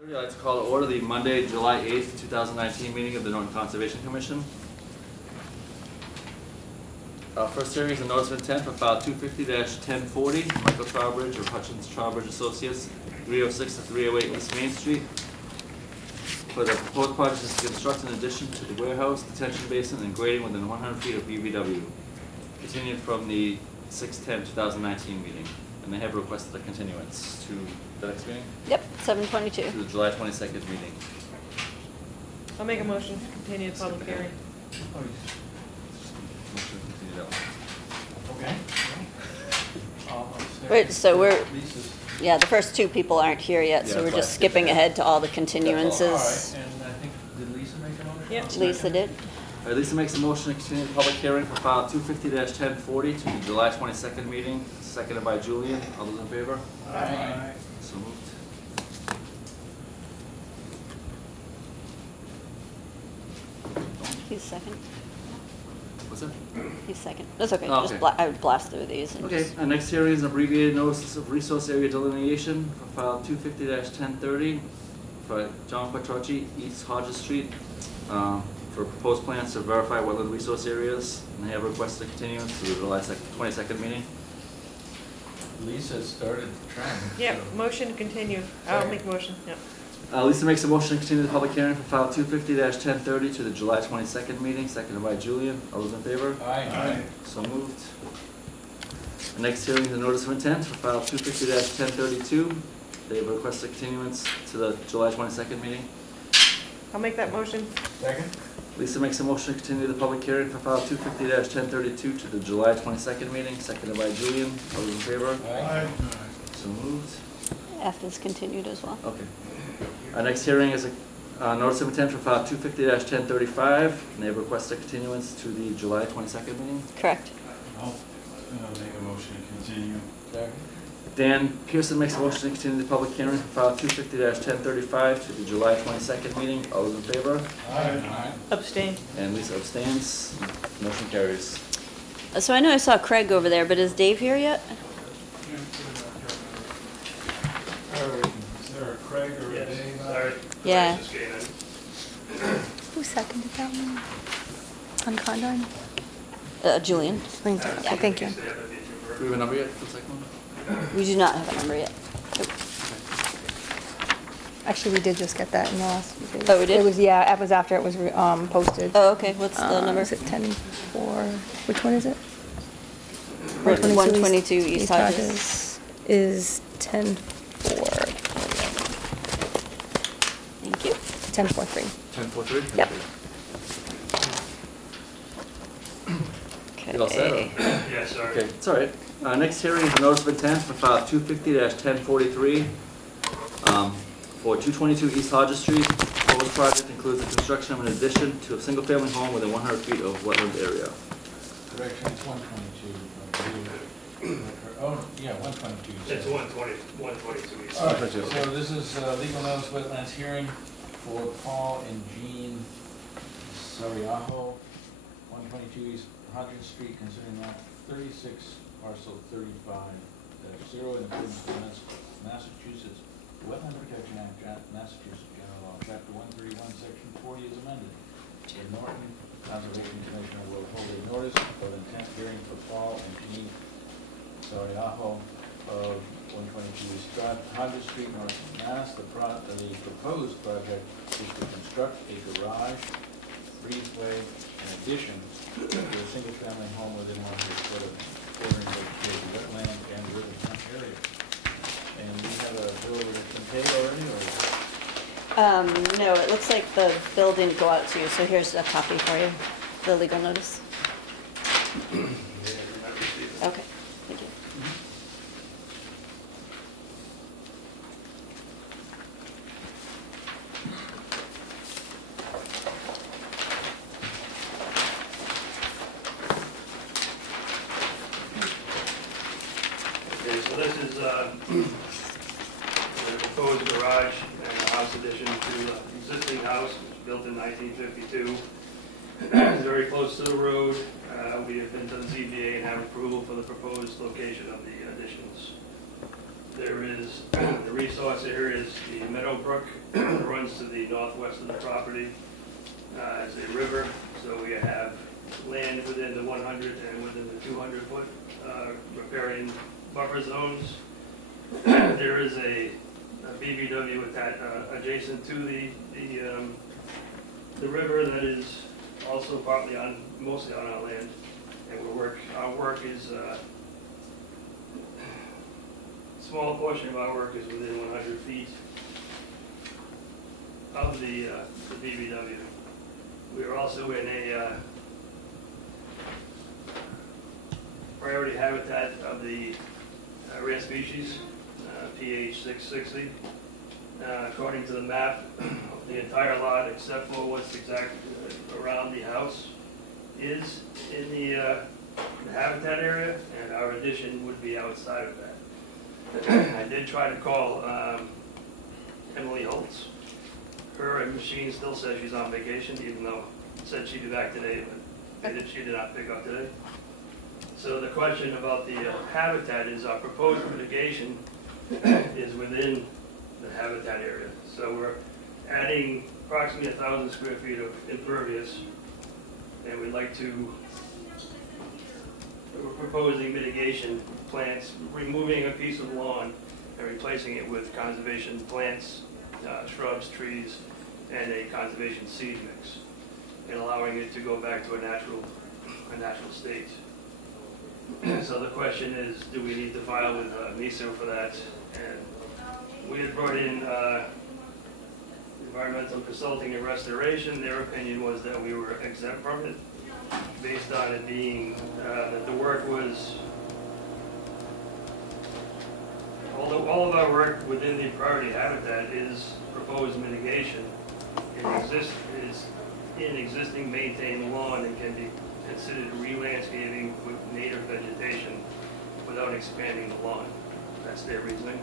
I'd like to call to order the Monday, July 8th, 2019 meeting of the Norton Conservation Commission. First hearing is a notice of intent for file 250-1040, Michael Trowbridge of Hutchins Trowbridge Associates, 306 to 308 East Main Street. For the proposed project is to construct an addition to the warehouse, detention basin, and grading within 100 feet of BVW. Continued from the 6/10/2019 meeting. And they have requested a continuance to the next meeting? Yep, 7/22. To the July 22nd meeting. I'll make a motion to continue the public hearing. Motion to continue that one. Okay. Wait, so we're, yeah, the first two people aren't here yet, so Yeah, we're so just I skipping skipped ahead to all the All continuances. right, and I think, did Lisa make a motion? Yep. Lisa did. All right, Lisa makes a motion to continue the public hearing for file 250-1040 to the July 22nd meeting, seconded by Julian. All those in favor? Aye. So moved. He's second. What's that? He's second. That's okay. Oh, Just okay. I would blast through these. And Okay, just- next hearing is an abbreviated notice of resource area delineation for file 250-1030 for John Quattrocchi, East Hodges Street, for proposed plans to verify wetland resource areas. And they have requested continuance to the July 22nd meeting. Lisa started trying. Yep, so- motion to continue. I'll Second. make a motion, yep. Lisa makes a motion to continue the public hearing for file 250-1030 to the July 22nd meeting, seconded by Julian. All those in favor? Aye. So moved. The next hearing is a notice of intent for file 250-1032. They have requested continuance to the July 22nd meeting. I'll make that motion. Second? Lisa makes a motion to continue the public hearing for file 250-1032 to the July 22nd meeting, seconded by Julian. All those in favor? Aye. So moved. F is continued as well. Okay. Our next hearing is a notice of intent for file 250-1035, and they have requested continuance to the July 22nd meeting. Correct. I'll make a motion to continue. Second? Dan Pearson makes a motion to continue the public hearing for file 250-1035 to the July 22nd meeting. All those in favor? Aye. Abstain. And Lisa abstains. Motion carries. So I know I saw Craig over there, but is Dave here yet? Is there a Craig or a Dave? Sorry. Yeah. Just came in. Who seconded that one? On Condon? Julian. Okay, thank you. Do we have a number yet for the second one? We do not have a number yet. Actually, we did just get that in the last few days. Oh, we did? It was, yeah, it was after it was posted. Oh, okay. What's the number? Is it 10-4? Which one is it? 122 East Hodges. Is 10-4. Thank you. 10-4-3. 1043? Yep. Okay. You all set? or- Yeah, sorry. Okay, it's all right. Next hearing is a notice of intent for file 250-1043 for 222 East Hodges Street. Proposed project includes the construction of an addition to a single-family home within 100 feet of wetland area. Correction, it's 122. Oh, yeah, 122. It's 122 East. All right, so this is legal notice wetlands hearing for Paul and Jean Sariaho, 122 East Hodges Street, considering lot 36, parcel 35-0 in accordance with Massachusetts Wetland Protection Act, Massachusetts General Law, Chapter 131, Section 40 is amended. The Norton Conservation Commission will hold a notice of intent hearing for Paul and Jean Sariaho of 122 East Hodges Street, North Mass. The proposed project is to construct a garage, breezeway, and addition to a single-family home within 100 foot of bordering located wetland and riverfront area. And we have a bill that's been paid already, or? No, it looks like the bill didn't go out to you, so here's a copy for you, the legal notice. Okay, thank you. Okay, so this is the proposed garage and a house addition to the existing house, which was built in 1952. It's very close to the road. We have been to the ZBA and have approval for the proposed location of the additions. There is, the resource area is the Meadow Brook, runs to the northwest of the property. It's a river, so we have land within the 100 and within the 200 foot riparian buffer zones. There is a BVW adjacent to the river that is also partly on, mostly on our land. And our work is, small portion of our work is within 100 feet of the BVW. We are also in a priority habitat of the rare species, PH 660. According to the map, the entire lot, except for what's exactly around the house, is in the habitat area, and our addition would be outside of that. I did try to call Emily Holtz. Her machine still says she's on vacation, even though it said she'd be back today, but she did not pick up today. So the question about the habitat is our proposed mitigation is within the habitat area. So we're adding approximately 1,000 square feet of impervious, and we'd like to, we're proposing mitigation plants, removing a piece of lawn and replacing it with conservation plants, shrubs, trees, and a conservation seed mix, and allowing it to go back to a natural state. So the question is, do we need to file with NISA for that? And we had brought in environmental consulting and restoration. Their opinion was that we were exempt from it, based on it being that the work was, all of our work within the priority habitat is proposed mitigation. It is in existing maintained lawn and can be considered re-landscaping with native vegetation without expanding the lawn. That's their reasoning.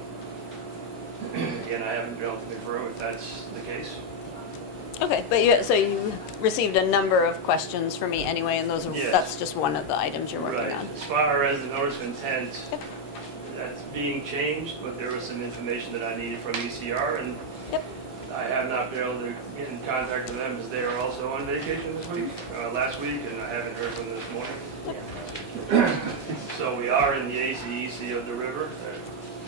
Again, I haven't been able to confirm if that's the case. Okay, but so you received a number of questions from me anyway, and those are, Yes. that's just one of the items you're working Right. on. As far as the notice of intent, Yep. that's being changed, but there was some information that I needed from ECR, and Yep. I have not been able to get in contact with them, as they are also on vacation this week, last week, and I haven't heard from them this morning. So we are in the ACEC of the river.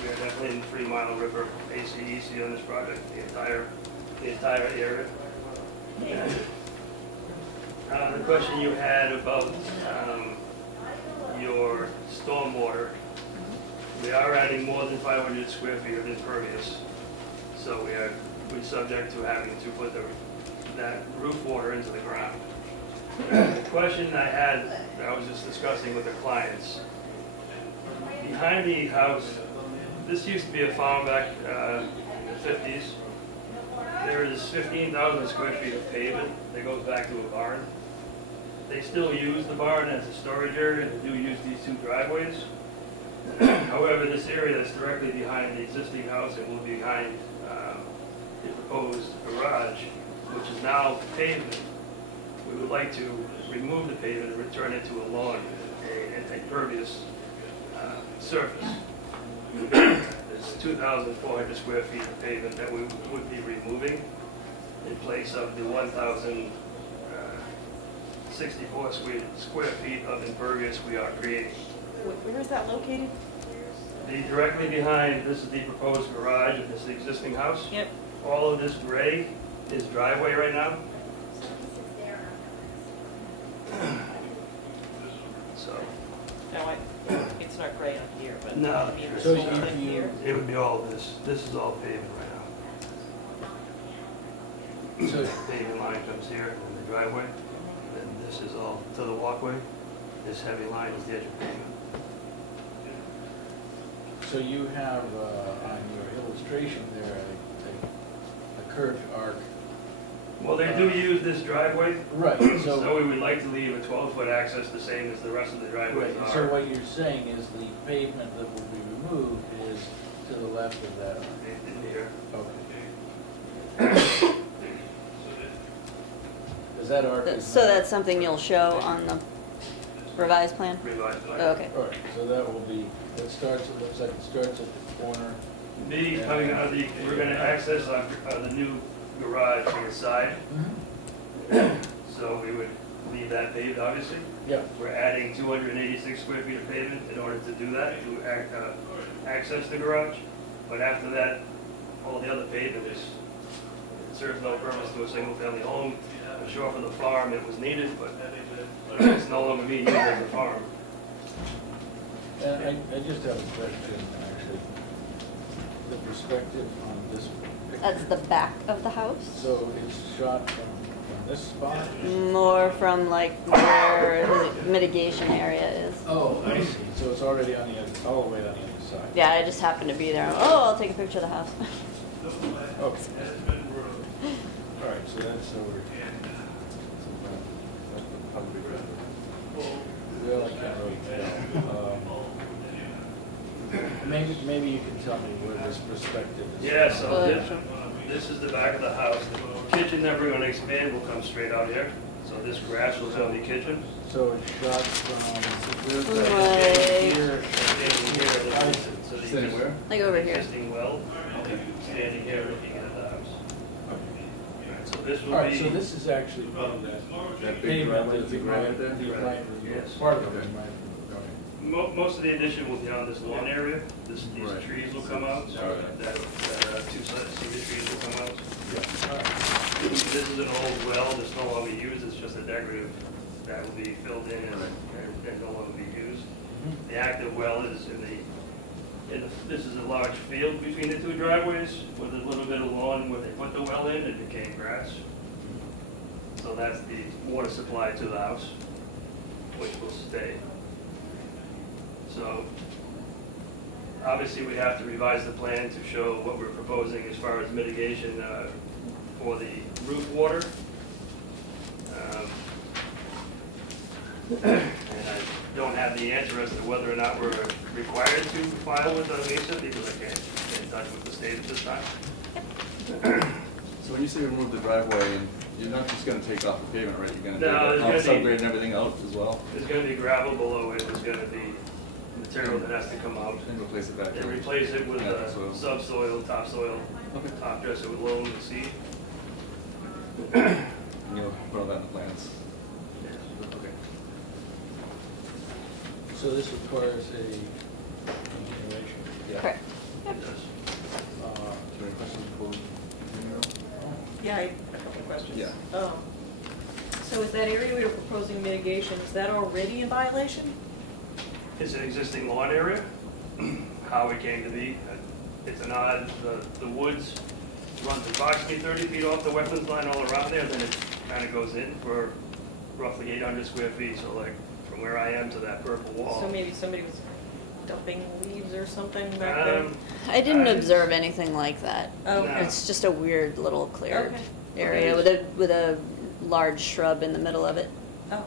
We are definitely in the 3 Mile River ACEC on this project, the entire area. The question you had about your stormwater, we are adding more than 500 square feet of impervious, so we're subject to having to put that roof water into the ground. The question I had, I was just discussing with the clients, behind the house, this used to be a farm back in the 50s. There is 15,000 square feet of pavement that goes back to a barn. They still use the barn as a storage area, and they do use these 2 driveways. However, this area that's directly behind the existing house and will be behind the proposed garage, which is now pavement, we would like to remove the pavement and return it to a lawn, an impervious surface. There's 2,400 square feet of pavement that we would be removing in place of the 1,064 square feet of impervious we are creating. Where is that located? Directly behind, this is the proposed garage, and this is the existing house. Yep. All of this gray is driveway right now. So, No, it's not gray on here, but No. I mean, this So whole you- thing here. it would be all this. This is all pavement right now. So, Pavement line comes here in the driveway, and this is all to the walkway. This heavy line is the edge of pavement. so you have on your illustration there a curved arc. Well, they do use this driveway, Right, so so, we would like to leave a 12-foot access the same as the rest of the driveways right, so are. what you're saying is the pavement that will be removed is to the left of that arc. Here. Okay. Because that arc is So not- that's something you'll show on the revised plan? revised plan. Oh, okay. All right, so that will be, it starts, it looks like it starts at the corner. Me coming out of the, we're gonna access the new garage from the side, so we would leave that paved, obviously. Yeah. We're adding 286 square feet of pavement in order to do that, to access the garage. But after that, all the other pavement is, it serves no purpose to a single-family home. I'm sure for the farm it was needed, but it's no longer being used as a farm. And I just have a question, actually. The perspective on this picture. That's the back of the house? So it's shot from this spot? More from like where the mitigation area is. Oh, I see. So it's already on the other, all the way on the other side? Yeah, I just happened to be there. Oh, I'll take a picture of the house. Okay. All right, so that's over here. Well, I can't really tell. Maybe you can tell me where this perspective is. Yeah, so Oh, this is the back of the house. The kitchen that we're gonna expand will come straight out here. So this grass will go in the kitchen. So it's shot from Like- here. So the Standing where? Like over here. existing well, standing here looking at the house. Right, so this All will right, so be, this is actually part of that. That big driveway, The the right there? Right. Yes. Part of it, Okay. right? most of the addition will be on this lawn area. These Right. trees will come out. All right. That two cedar trees will come out. Yeah. All right. This is an old well that's no longer used, it's just a decorative that will be filled in and no longer be used. The active well is this is a large field between the two driveways with a little bit of lawn where they put the well in, it became grass. So that's the water supply to the house, which will stay. So obviously we have to revise the plan to show what we're proposing as far as mitigation for the roof water. And I don't have the answer as to whether or not we're required to file with Mesa because I can't get in touch with the state at this time. So when you say remove the driveway, you're not just gonna take off the pavement, right? You're No, gonna there's gonna be- subgrade and everything out as well? There's going to be gravel below it, there's going to be material that has to come out. And replace it back And in? replace it with Yeah, soil. subsoil, topsoil, Okay. top dress it with loam and seed. And you'll put all that in the plans? Okay. So this requires a continuation. Yeah. Correct. It does. Is there any questions before we continue? Yeah, I have a couple of questions. Yeah. So is that area we were proposing mitigation, is that already in violation? It's an existing lawn area, how it came to be. It's an odd, the woods runs approximately 30 feet off the wetlands line all around there, then it kind of goes in for roughly 800 square feet. So like from where I am to that purple wall. So maybe somebody was dumping leaves or something back there? I didn't I- observe anything like that. Oh, No. It's just a weird little cleared Okay. area with a large shrub in the middle of it. oh,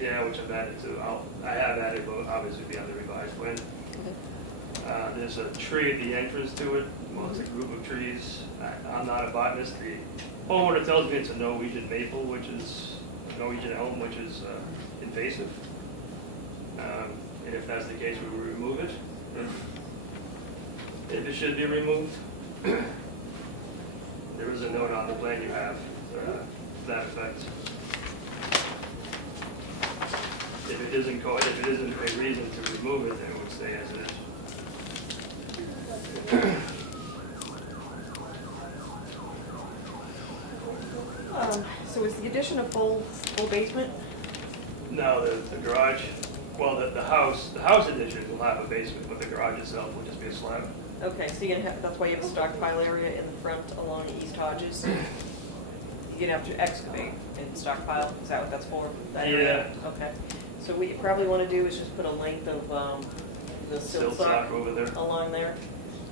Yeah, which I've added to. I have added, but obviously be on the revised plan. There's a tree at the entrance to it. Well, it's a group of trees. I'm not a botanist. The homeowner tells me it's a Norwegian maple, which is Norwegian elm, which is invasive. And if that's the case, we will remove it. If it should be removed, there is a note on the plan you have to that effect. If it isn't a reason to remove it, then it would stay as it is. So is the addition a full basement? No, the garage, well, the house addition will have a basement, but the garage itself will just be a slab. Okay, so you're gonna have, that's why you have a stockpile area in the front along East Hodges? You're gonna have to excavate and stockpile, is that what that's for? That area? Okay, so what you probably wanna do is just put a length of, the silt sock over there. along there.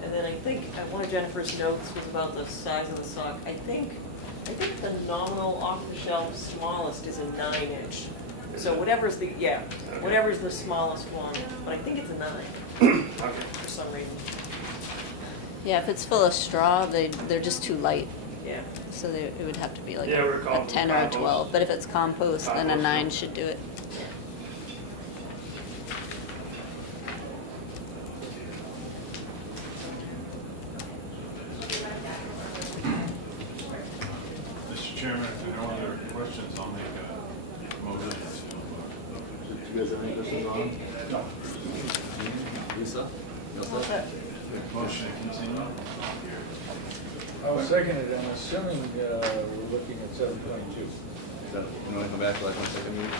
And then I think, one of Jennifer's notes was about the size of the sock. I think the nominal off-the-shelf smallest is a 9-inch. So whatever's the, yeah, whatever's the smallest one, but I think it's a 9 Okay. for some reason. Yeah, if it's full of straw, they're just too light. Yeah. So it would have to be like Yeah, we're a 10 or a compost. 12. But if it's compost, then a Compost, 9 yeah. should do it. Chairman, if there are no other questions, I'll make a motion to. Do you guys have any questions on? No. Lisa? You all What's set? that? Motion to continue? I'll second it, I'm assuming, we're looking at 7:22. You want to come back for like 1 second, maybe?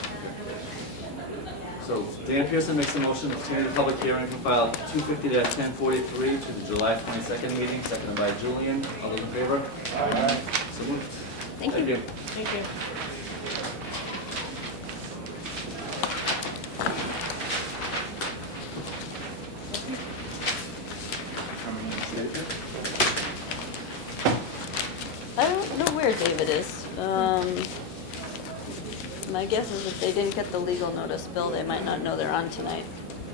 So Dan Pearson makes a motion to continue the public hearing from file 250-1043 to the July 22nd meeting, seconded by Julian. All those in favor? Aye. So moved. Thank you. Thank you. I don't know where David is. My guess is if they didn't get the legal notice bill, they might not know they're on tonight.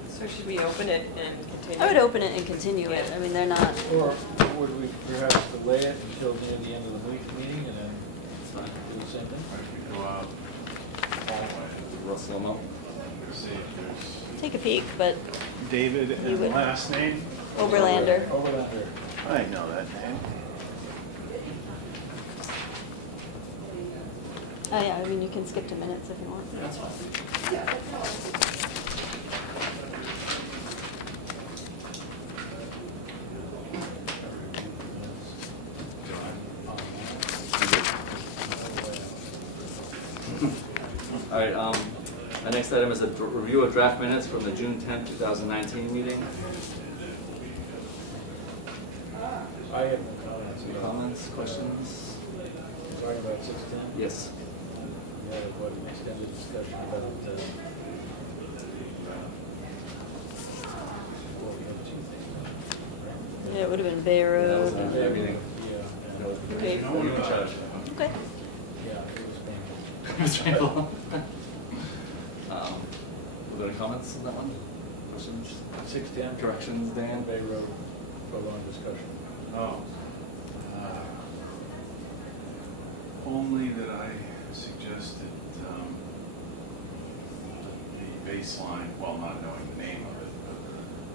So should we open it and continue? I would open it and continue it. I mean, they're not, Or would we perhaps delay it until near the end of the meeting and then It's fine. do the same thing? Or if we go out hallway, Rustle them up. see if there's take a peek, but David You and would- last name? Oberlander. Overlander. I know that name. Oh, yeah, I mean, you can skip to minutes if you want. That's fine. All right, our next item is a review of draft minutes from the June 10th, 2019 meeting. I have no comments. Any comments, questions? Talking about 6:10? Yes. We had what, an extended discussion about, well, we had two things. Yeah, it would have been Bay That was Road. everything. Yeah, Okay. No one You in charge. Okay. yeah, it was painful. Mr. Campbell. Were there any comments on that one? Questions? 6:10? Corrections, Dan? Bay Road, prolonged discussion. Oh. Only that I suggested the baseline, well, not knowing the name of it, but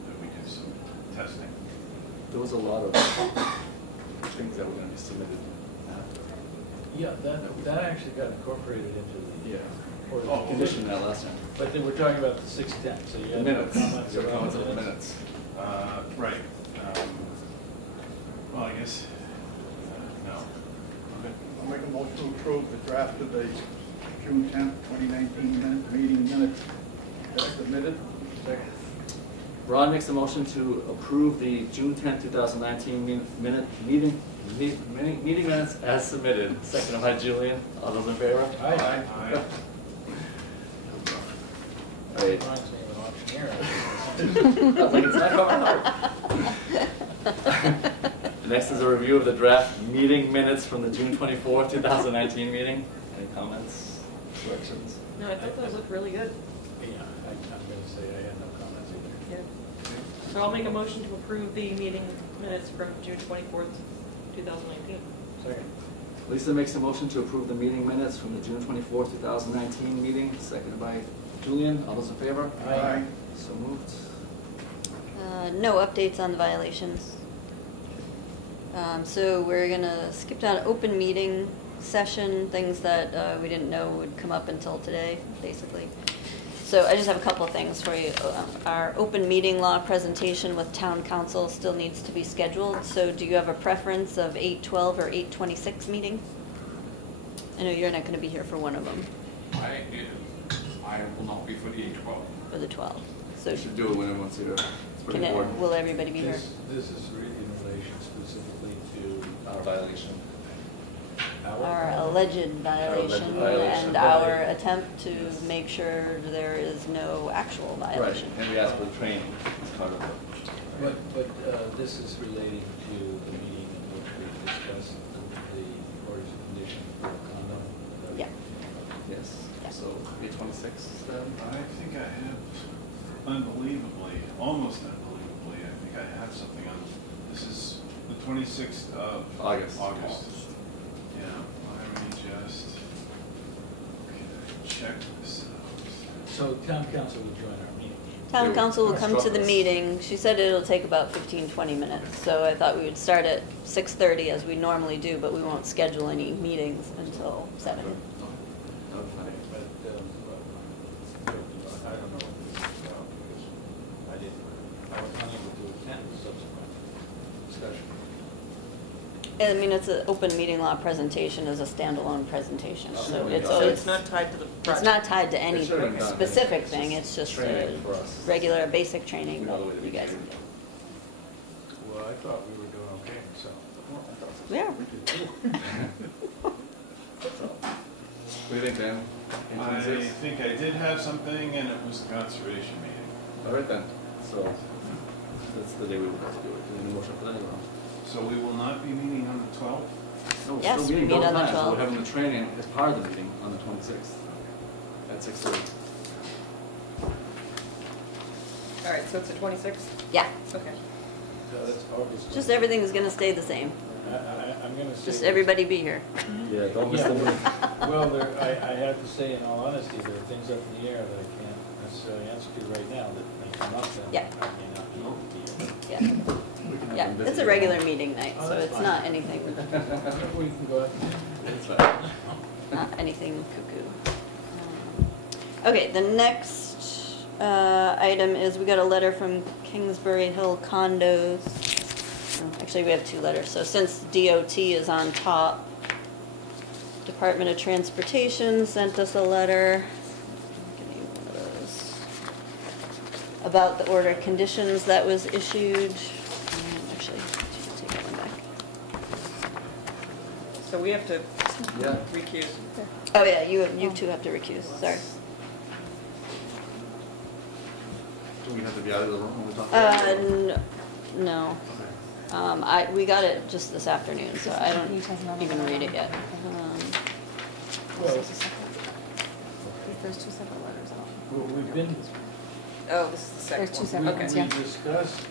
that we do some testing. There was a lot of things that were going to be submitted after. Yeah, that actually got incorporated into the, or the Oh, Condition that last time. But then we're talking about the 6:10, so you The had minutes. comments Your around comments the on the minutes? minutes. Right. Well, I guess, no. I'll make a motion to approve the draft of the June 10th, 2019 meeting minutes as submitted. Second. Ron makes a motion to approve the June 10th, 2019 meeting minutes as submitted. Seconded by Julian. All those in favor? Aye. Aye. All right. Reminds me of an auctioneer. I was like, it's not coming hard. Next is a review of the draft meeting minutes from the June 24th, 2019 meeting. Any comments, corrections? No, I thought those looked really good. Yeah, I'm gonna say I had no comments either. Yeah. So I'll make a motion to approve the meeting minutes from June 24th, 2019. Second. Lisa makes a motion to approve the meeting minutes from the June 24th, 2019 meeting, seconded by Julian. All those in favor? Aye. So moved. No updates on the violations. So we're gonna skip down open meeting session, things that we didn't know would come up until today, basically. So I just have a couple of things for you. Our open meeting law presentation with town council still needs to be scheduled, so do you have a preference of 8:12 or 8:26 meeting? I know you're not gonna be here for one of them, I will not be for the 8/12. for the 12. So We should do it when everyone's here. It's pretty important. will everybody be here? This is in relation specifically to Our violation. Our alleged violation violation. and our attempt to make sure there is no actual Right, violation. and we asked for the training as part of it. But this is relating to the meeting in which we discussed the orders of condition for condo. Yeah. Yes, Yeah. so 8:26 then? I think I have, unbelievably, almost unbelievably, I think I have something on, this is the 26th of August. Yeah, let me just check this out. So town council will join our meeting. Town council will come to the instruct us. meeting. She said it'll take about 15, 20 minutes. So I thought we would start at 6:30 as we normally do, but we won't schedule any meetings until 7. That would be fine. But, I don't know what this is about, because I was unable to attend the subsequent discussion. I mean, it's an open meeting law presentation as a standalone presentation, so it's So always, it's not tied to the it's project? not tied to any It shouldn't be. specific thing, it's just Training a for us. regular basic training You know the way to that be you guys can trained. do. Well, I thought we were doing okay, so. Yeah. What do you think, Dan? I 26? think I did have something, and it was a conservation meeting. All right then, so that's the day we will have to do it. Any motion for that or no? So we will not be meeting on the 12th? No, we're Yes, still we meeting meet both on the times, so 12th. we're having the training as part of the meeting on the 26th at 6:30. All right, so it's the 26th? Yeah, Okay. So that's August. just everything's gonna stay the same, I'm gonna say. just everybody be here. Yeah, don't miss the meeting. Well, I have to say, in all honesty, there are things up in the air that I can't necessarily answer to right now that may come up, and Yeah. I may not be able to be here. Yeah, We can have yeah, them it's a busy. regular meeting night, Oh, so that's it's fine. not anything, We can go out. It's fine. not anything cuckoo. Okay, the next item is we got a letter from Kingsbury Hill Condos. Actually, we have 2 letters. So since DOT is on top, Department of Transportation sent us a letter. Give me one of those. About the order of conditions that was issued. Actually, take that one back. So we have to Yeah. recuse. Oh yeah, you 2 have to recuse, sorry. Do we have to be out of the room when we talk about it? No. Okay. We got it just this afternoon, so I don't You guys know even that. read it yet. Well, There's 2 separate letters. well, we've been, Oh, this is the second one. There's 2 separate ones, yeah. we discussed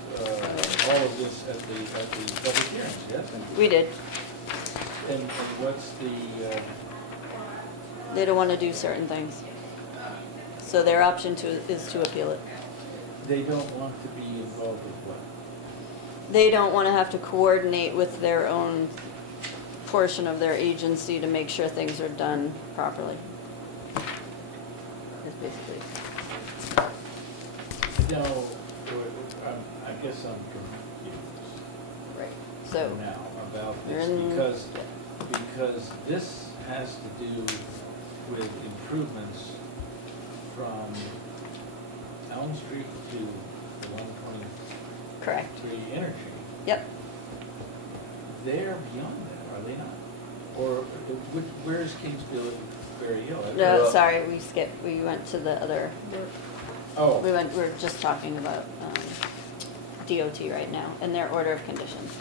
all of this at the public hearings, yes? We did. And what's the, They don't want to do certain things. So their option is to appeal it. they don't want to be involved with what? They don't want to have to coordinate with their own portion of their agency to make sure things are done properly. That's basically. No, I guess I'm confused Right. So, now about You're this, in- because this has to do with improvements from Elm Street to the 123 correct. interchange. Yep. They're beyond that, are they not? Or where's Kingsbury Hill? No, sorry, we skipped. We went to the other. Oh, We're just talking about DOT right now and their order of conditions.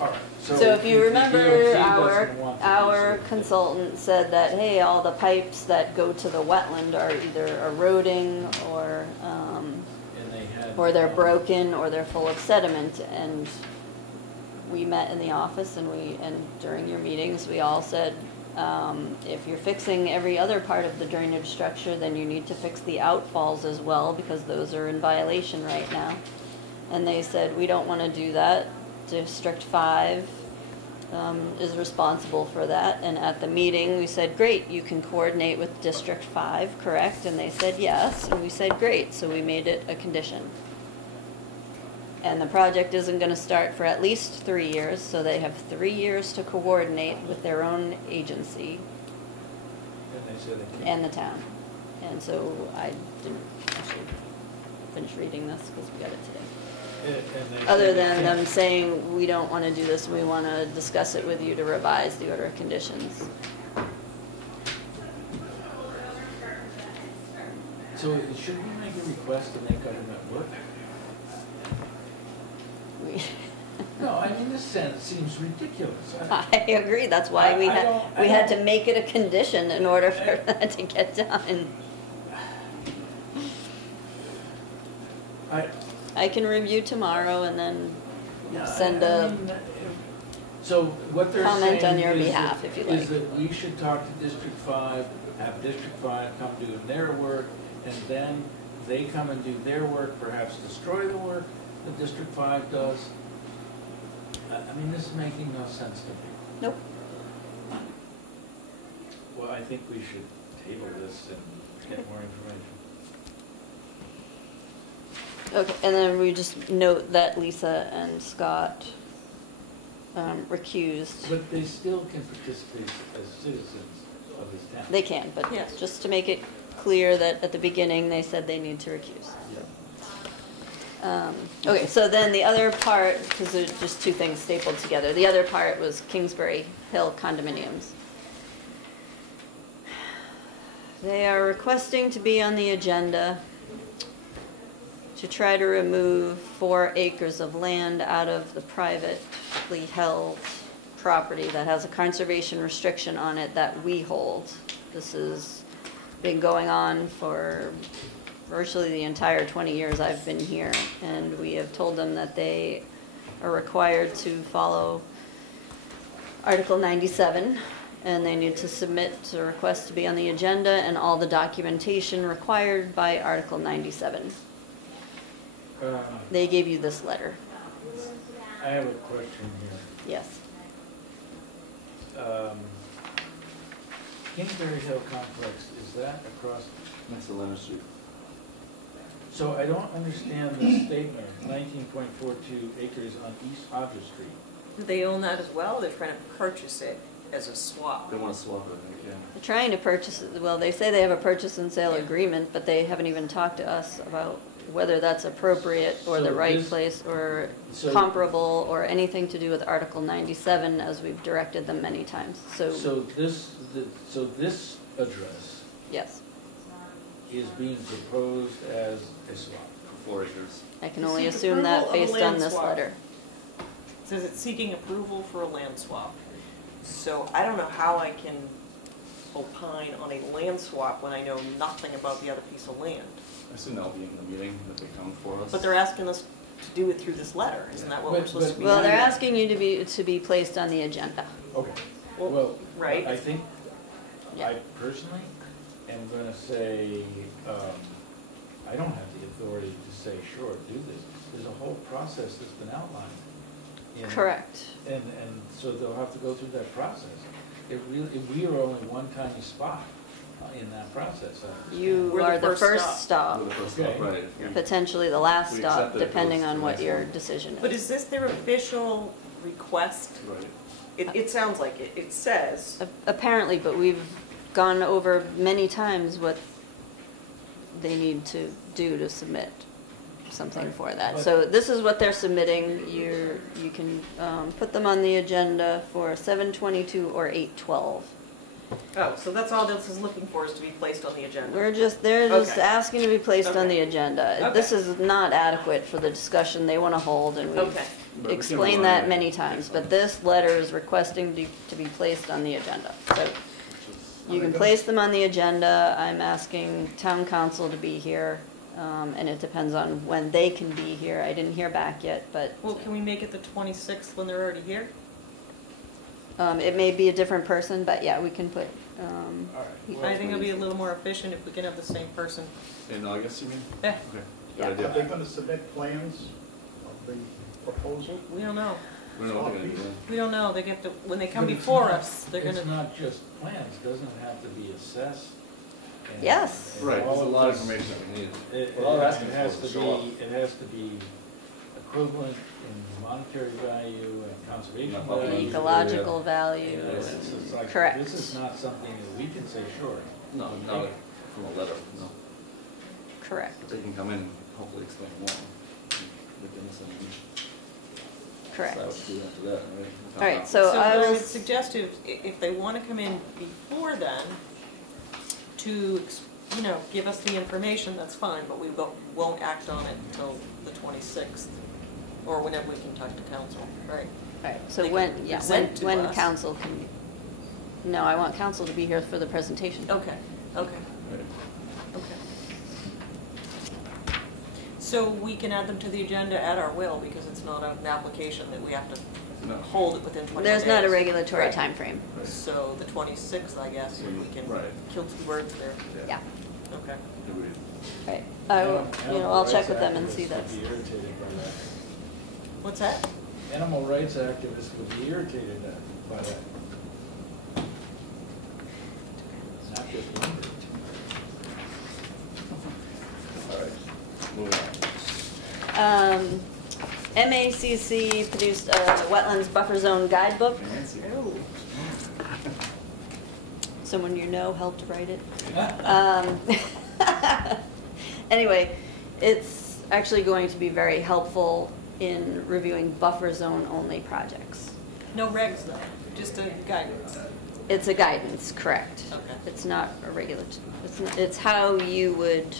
all right. So if you the remember, DOT doesn't want to do our certain consultant said that, hey, all the pipes that go to the wetland are either eroding or things, and they had. or they're broken or they're full of sediment. And we met in the office and during your meetings, we all said, if you're fixing every other part of the drainage structure, then you need to fix the outfalls as well, because those are in violation right now. And they said, we don't want to do that. District 5 is responsible for that. And at the meeting, we said, great, you can coordinate with District 5, correct? And they said yes, and we said, great, so we made it a condition. And the project isn't going to start for at least 3 years, so they have 3 years to coordinate with their own agency And they said they can't. and the town. And so I didn't actually finish reading this because we got it today. And they Other said they than can't. them saying, we don't want to do this, we want to discuss it with you to revise the order of conditions. So should we make a request to make government work? We- No, I mean, this seems ridiculous. I agree, that's why we I had, don't- we had to make it a condition in order for that to get done. I can review tomorrow and then send a, So what they're saying comment on your is behalf, that- if you like. Is that we should talk to District 5, have District 5 come do their work, and then they come and do their work, perhaps destroy the work that District 5 does. I mean, this is making no sense to me. Nope. Well, I think we should table this and get more information. Okay, and then we just note that Lisa and Scott recused. But they still can participate as citizens of this town. They can, but Yes. just to make it clear that at the beginning, they said they need to recuse. Okay, so then the other part, because there's just two things stapled together, the other part was Kingsbury Hill Condominiums. They are requesting to be on the agenda to try to remove 4 acres of land out of the privately held property that has a conservation restriction on it that we hold. This has been going on for virtually the entire 20 years I've been here, and we have told them that they are required to follow Article 97, and they need to submit a request to be on the agenda and all the documentation required by Article 97. They gave you this letter. I have a question here. Yes. Kingsbury Hill Complex, is that across? Next to Leonard Street. So I don't understand the statement, 19.42 acres on East Hodges Street. Do they own that as well? They're trying to purchase it as a swap. They want to swap it, I think, yeah. They're trying to purchase it. Well, they say they have a purchase and sale agreement, but they haven't even talked to us about whether that's appropriate or So the right this- place or so- comparable or anything to do with Article 97, as we've directed them many times. So So this address yes, is being proposed as a swap. 4 acres. I can You only seek assume that approval of a based on land this swap. letter. It says it's seeking approval for a land swap. So I don't know how I can opine on a land swap when I know nothing about the other piece of land. I assume that'll be in the meeting that they come for us. But they're asking us to do it through this letter, isn't that what we're But- supposed to be Well, doing? they're asking you to be placed on the agenda. Okay. Well, Well, right. I think, Yeah. I personally am gonna say, I don't have the authority to say, sure, do this. There's a whole process that's been outlined. in- Correct. And so they'll have to go through that process. We are only one tiny spot in that process. I understand. You We're the are the first first stop. stop, With the first Okay. stop, right. Yeah. potentially the last We stop, accept that it depending goes to on the what next your one. decision But is. is this their official request? Right. It sounds like it. It says. Apparently, but we've gone over many times what they need to do to submit something for that. So this is what they're submitting. You can put them on the agenda for 7/22 or 8/12. Oh, so that's all this is looking for, is to be placed on the agenda. They're just Okay. asking to be placed on Okay. the agenda. Okay. This is not adequate for the discussion they want to hold, and we've Okay. But we can explained rely that on many it. times. But this letter is requesting to be placed on the agenda. So you can place them on the agenda. I'm asking town council to be here, and it depends on when they can be here. I didn't hear back yet, but Well, can we make it the 26th when they're already here? it may be a different person, but yeah, we can put, All right. I think it'll be a little more efficient if we can have the same person. In August, you mean? Yeah. Okay. Yeah. Good Are they idea. gonna submit plans of the proposal? We don't know. We don't know what they're gonna do. We don't know. They get to, when they come But it's before not- us, they're It's gonna. not just plans, doesn't it have to be assessed? and- Yes. and Right, all there's a lot of this- information that we need. It Well, all asking has for to is to show up. be, it has to be equivalent in monetary value and conservation Not value. public. ecological value. It's and- like, Correct. This is not something that we can say, sure. No, not from a letter, no. Correct. But they can come in and hopefully explain more. We can listen and Correct. decide what to do after that, right? All right, so I what I will would suggest is, if they want to come in before then, to, give us the information, that's fine, but we won't act on it until the 26th, or whenever we can talk to council, right? All right, so They when, can yeah, present to when us. council can, no, I want council to be here for the presentation. Okay, okay, Right. okay. So we can add them to the agenda at our will, because it's not an application that we have to No. hold it within 21 days. There's not a regulatory Right. timeframe. Right. So the 26th, I guess, we can Right. kill two birds there. Yeah. Okay. Agreed. Right, I'll check with them and see that. Animal rights activists would be irritated by that. What's that? Animal rights activists would be irritated by that. Not just lumber. All right, moving on. MACC produced a wetlands buffer zone guidebook. Fancy. Someone you know helped write it. Anyway, it's actually going to be very helpful in reviewing buffer zone only projects. No regs though, just a guidance. It's a guidance, correct. Okay. It's not a it's how you would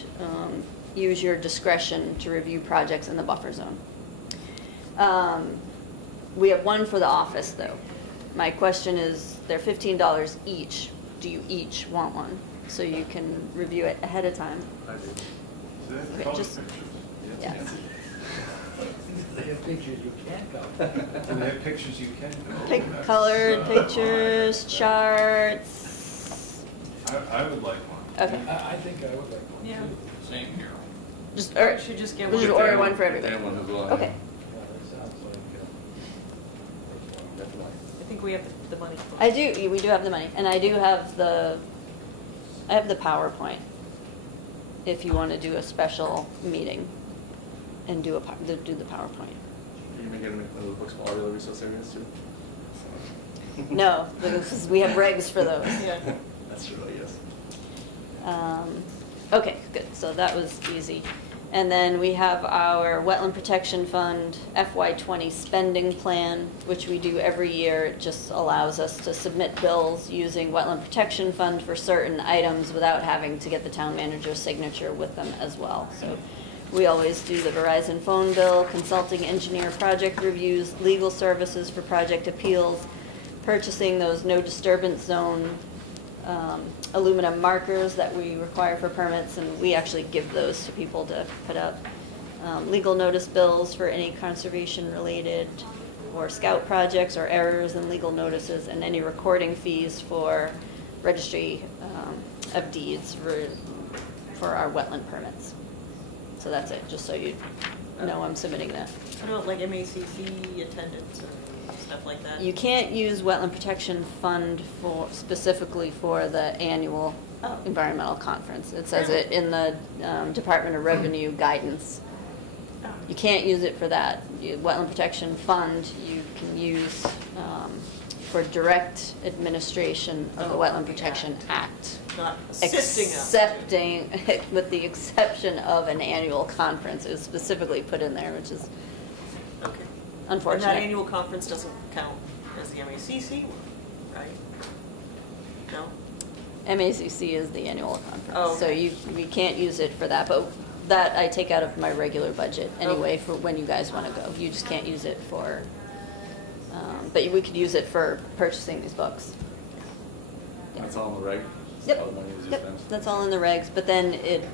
use your discretion to review projects in the buffer zone. We have one for the office though. My question is, they're $15 each. Do you each want one? So you can review it ahead of time. I do. Do they have Okay, color just- pictures? Yes. They have pictures you can't go. Do they have pictures you can go? That's, Colored pictures, charts. I would like one. Okay, I think I would like one Yeah. too. Same here. just, Or should just get we'll one. just order one for everybody. Anyone who's willing. Okay. Yeah, that sounds like, Definitely. I think we have the money. I do, we do have the money, and I do have I have the PowerPoint, if you want to do a special meeting and do the PowerPoint. Are you making the books for all the other resource areas too? No, because we have regs for those. Yeah. That's true, yes. Okay, good, so that was easy. And then we have our Wetland Protection Fund FY20 spending plan, which we do every year. It just allows us to submit bills using Wetland Protection Fund for certain items without having to get the town manager's signature with them as well. So we always do the Verizon phone bill, consulting engineer project reviews, legal services for project appeals, purchasing those no disturbance zone aluminum markers that we require for permits, and we actually give those to people to put up. Legal notice bills for any conservation related or scout projects or errors in legal notices, and any recording fees for registry of deeds for our wetland permits. So that's it, just so you know I'm submitting that. I don't know, like MACC attendance and stuff like that. You can't use Wetland Protection Fund specifically for the annual environmental conference. It says it in the Department of Revenue guidance. You can't use it for that. Wetland Protection Fund you can use for direct administration of the Wetland Protection Act. Not assisting us. Accepting, with the exception of an annual conference, is specifically put in there, which is Okay. unfortunate. And that annual conference doesn't count as the MACC one, right? No? MACC is the annual conference, Oh, so okay. we can't use it for that, but that I take out of my regular budget anyway Okay. for when you guys want to go. You just can't use it for, but we could use it for purchasing these books. That's all in the reg? Yep. All the money is Yep, spent? that's all in the regs, but then it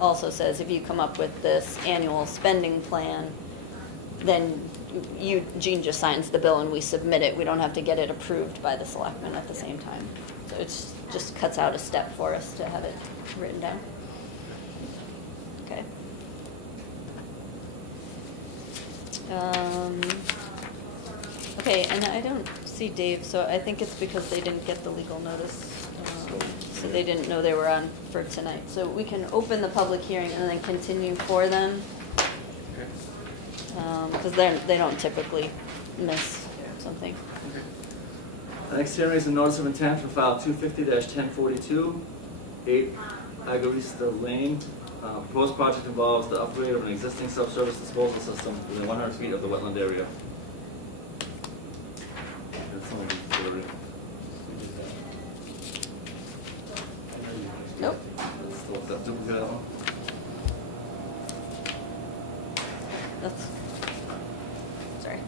also says if you come up with this annual spending plan, then Jean just signs the bill and we submit it. We don't have to get it approved by the selectmen at the same time. So it just cuts out a step for us to have it written down. Okay. Okay, and I don't see Dave, so I think it's because they didn't get the legal notice. So they didn't know they were on for tonight. So we can open the public hearing and then continue for them. Okay. Because they don't typically miss something. The next hearing is a notice of intent for file 250-1042, 8 Agarista Lane. Proposed project involves the upgrade of an existing self-service disposal system within 100 feet of the wetland area. That's only delivery. Nope. That's still that duplicate that one. That's, sorry.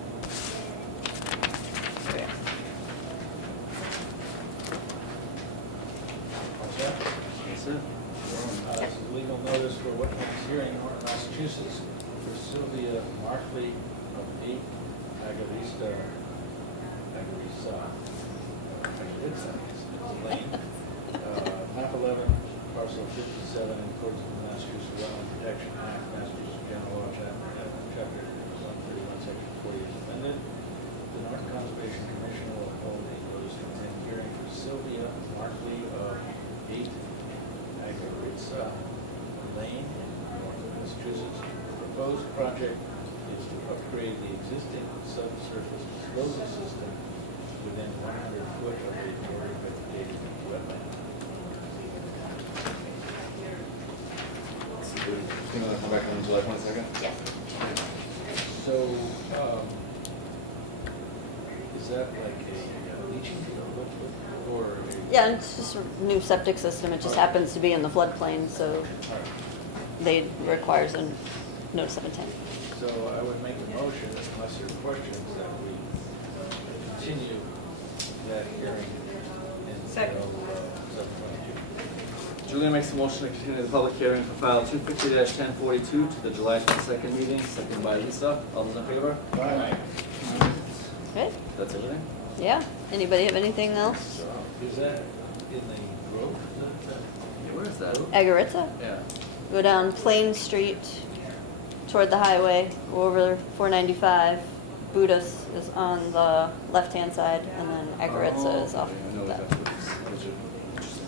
Okay. what's that? That's it. This is legal notice for wetlands hearing in Norton, Massachusetts for Sylvia Markley of 8 Agarista Lane, map 11, parcel 57 in accordance with the Massachusetts Wetland Protection Act, Massachusetts General Law, Chapter 131, Section 40 is amended. The North Conservation Commission will hold a notice of intent hearing for Sylvia Markley of 8 Agaritza Lane in Norfolk, Massachusetts. The proposed project is to upgrade the existing subsurface disposal system within 100 foot of a very vegetated wetland. Think we'll come back on July 22nd? Yes. So, is that like a leaching field, or? Yeah, it's just a new septic system. It just happens to be in the floodplain, so they requires a notice of intent. So I would make a motion, unless there are questions, that we continue that hearing Second. until 7/22. Julia makes a motion to continue the public hearing for file 250-1042 to the July 22nd meeting, second by Lisa. All those in favor? Aye. Okay? That's everything? Yeah. Anybody have anything else? So, is that in the grove? Yeah, where is that? Agaritza? Yeah. Go down Plain Street toward the highway, go over 495. Buddha's is on the left-hand side, and then Agaritza is off I know that. that's legit. Interesting.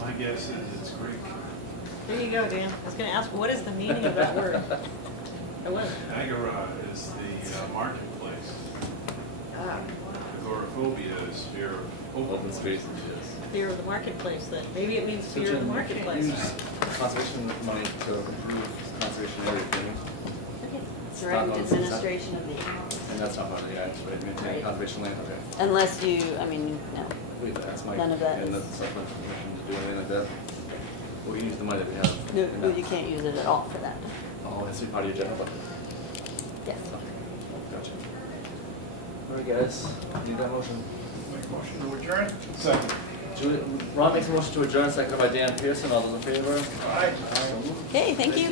My guess is it's Greek. There you go, Dan. I was gonna ask, what is the meaning of that word? I was. Agora is the marketplace. Ah, Agoraphobia is fear of Open spaces, yes. fear of the marketplace then. Maybe it means So fear of the Jen, you can't marketplace. use conservation money to improve conservation area, can you? Direct Not- administration of the animals. And that's not part of the act, right? Maintain Right. conservation land, okay. Unless you, I mean, no. Wait, that's my. None of that And is- that's not my permission to do anything like that. We use the money that we have. No, And no, that- you can't use it at all for that. Oh, it's part of your general budget. Yes. Okay, gotcha. All right, guys, need that motion? Make a motion to adjourn? Second. Ron makes a motion to adjourn, seconded by Dan Pearson. All those in favor? Aye. Okay, thank you.